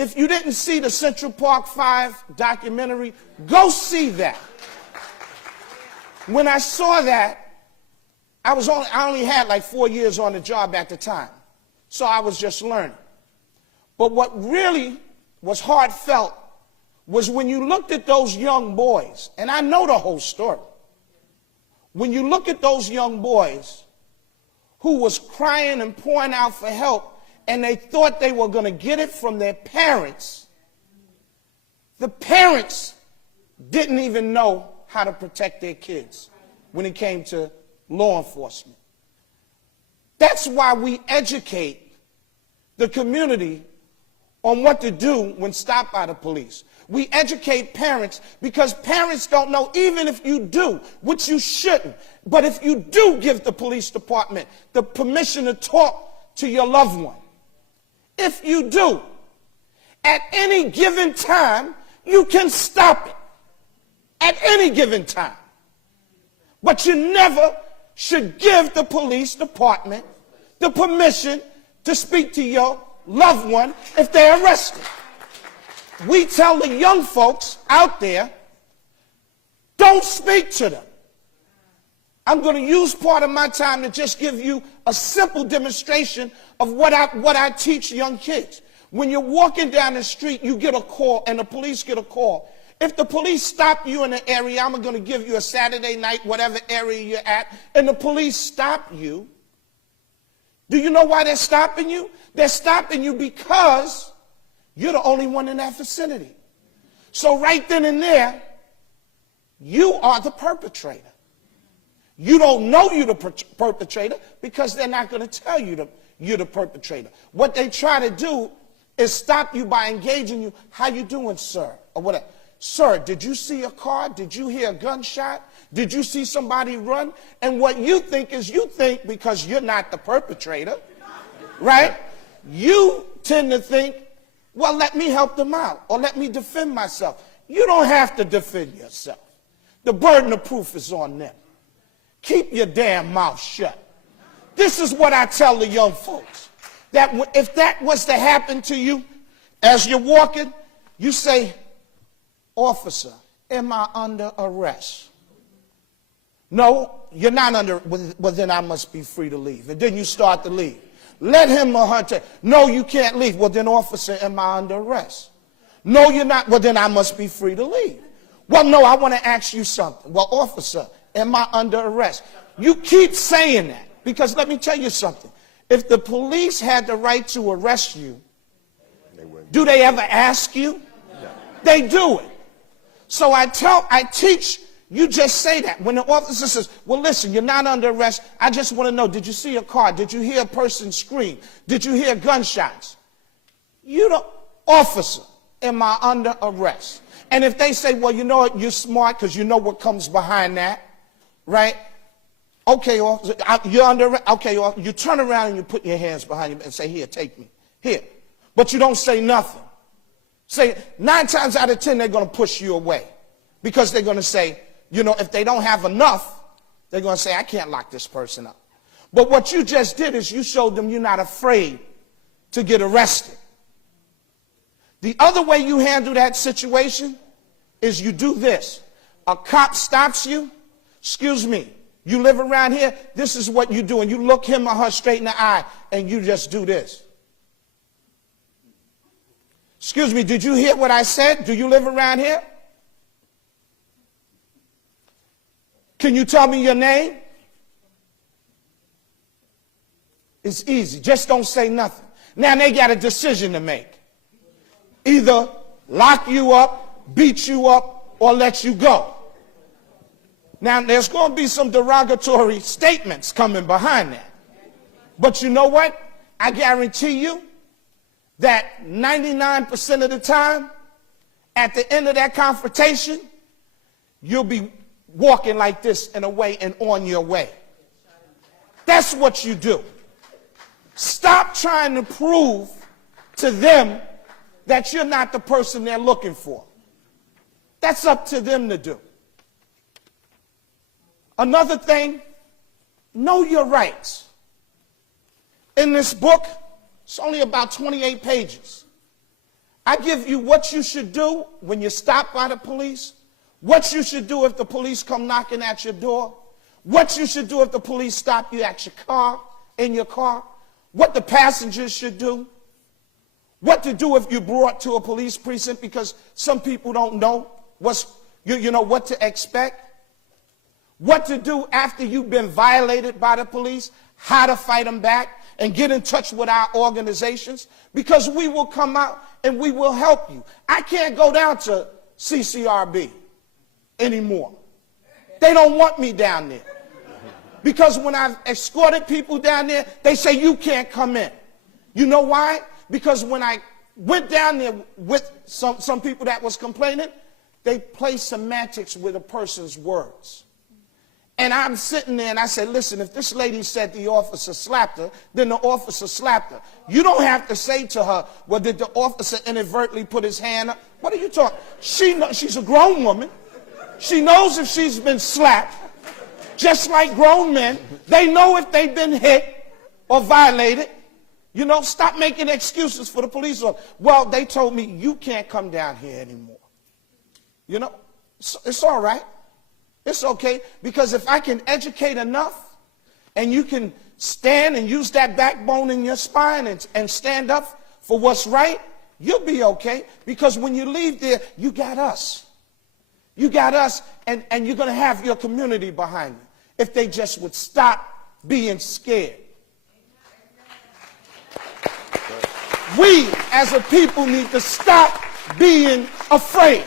If you didn't see the Central Park 5 documentary, go see that. When I saw that, I only had like 4 years on the job at the time. So I was just learning. But what really was heartfelt was when you looked at those young boys, and I know the whole story. When you look at those young boys who was crying and pouring out for help, and they thought they were going to get it from their parents, the parents didn't even know how to protect their kids when it came to law enforcement. That's why we educate the community on what to do when stopped by the police. We educate parents because parents don't know, even if you do, which you shouldn't, but if you do give the police department the permission to talk to your loved one, if you do, at any given time, you can stop it. At any given time. But you never should give the police department the permission to speak to your loved one if they're arrested. We tell the young folks out there, don't speak to them. I'm going to use part of my time to just give you a simple demonstration of what I teach young kids. When you're walking down the street, you get a call, and the police get a call. If the police stop you in an area, I'm going to give you a Saturday night, whatever area you're at, and the police stop you, do you know why they're stopping you? They're stopping you because you're the only one in that vicinity. So right then and there, you are the perpetrator. You don't know you're the perpetrator because they're not going to tell you you're the perpetrator. What they try to do is stop you by engaging you. How you doing, sir? Or whatever. Sir, did you see a car? Did you hear a gunshot? Did you see somebody run? And what you think is, you think because you're not the perpetrator, right? You tend to think, well, let me help them out or let me defend myself. You don't have to defend yourself. The burden of proof is on them. Keep your damn mouth shut. This is what I tell the young folks. That if that was to happen to you as you're walking, you say, officer, am I under arrest? No, you're not under, well then I must be free to leave. And then you start to leave. Let him or her tell, no, you can't leave. Well then, officer, am I under arrest? No, you're not. Well then I must be free to leave. Well, no, I want to ask you something. Well, officer, am I under arrest? You keep saying that because let me tell you something. If the police had the right to arrest you, do they ever ask you? No. They do it. So I teach, you just say that. When the officer says, well, listen, you're not under arrest. I just want to know, did you see a car? Did you hear a person scream? Did you hear gunshots? You don't, officer, am I under arrest? And if they say, well, you know what, you're smart because you know what comes behind that, right? Okay, officer, you're under arrest. Okay, officer, you turn around and you put your hands behind you and say, here, take me. Here. But you don't say nothing. Say 9 times out of 10, they're going to push you away because they're going to say, you know, if they don't have enough, they're going to say, I can't lock this person up. But what you just did is you showed them you're not afraid to get arrested. The other way you handle that situation is you do this. A cop stops you. Excuse me, you live around here? This is what you do. And you look him or her straight in the eye and you just do this. Excuse me, did you hear what I said? Do you live around here? Can you tell me your name? It's easy. Just don't say nothing. Now they got a decision to make. Either lock you up, beat you up, or let you go. Now there's going to be some derogatory statements coming behind that. But you know what? I guarantee you that 99% of the time, at the end of that confrontation, you'll be walking like this in a way and on your way. That's what you do. Stop trying to prove to them that you're not the person they're looking for. That's up to them to do. Another thing, know your rights. In this book, it's only about 28 pages. I give you what you should do when you're stopped by the police, what you should do if the police come knocking at your door, what you should do if the police stop you at your car, in your car, what the passengers should do, what to do if you're brought to a police precinct, because some people don't know what to expect, what to do after you've been violated by the police, how to fight them back, and get in touch with our organizations, because we will come out and we will help you. I can't go down to CCRB anymore. They don't want me down there. Because when I've escorted people down there, they say you can't come in. You know why? Because when I went down there with some people that was complaining, they play semantics with a person's words. And I'm sitting there and I said, listen, if this lady said the officer slapped her, then the officer slapped her. You don't have to say to her, well, did the officer inadvertently put his hand up? What are you talking? She's a grown woman. She knows if she's been slapped. Just like grown men, they know if they've been hit or violated. You know, stop making excuses for the police officer. Well, they told me you can't come down here anymore. You know, it's all right. It's okay, because if I can educate enough and you can stand and use that backbone in your spine and stand up for what's right, you'll be okay, because when you leave there, you got us. You got us, and you're going to have your community behind you if they just would stop being scared. We, as a people, need to stop being afraid.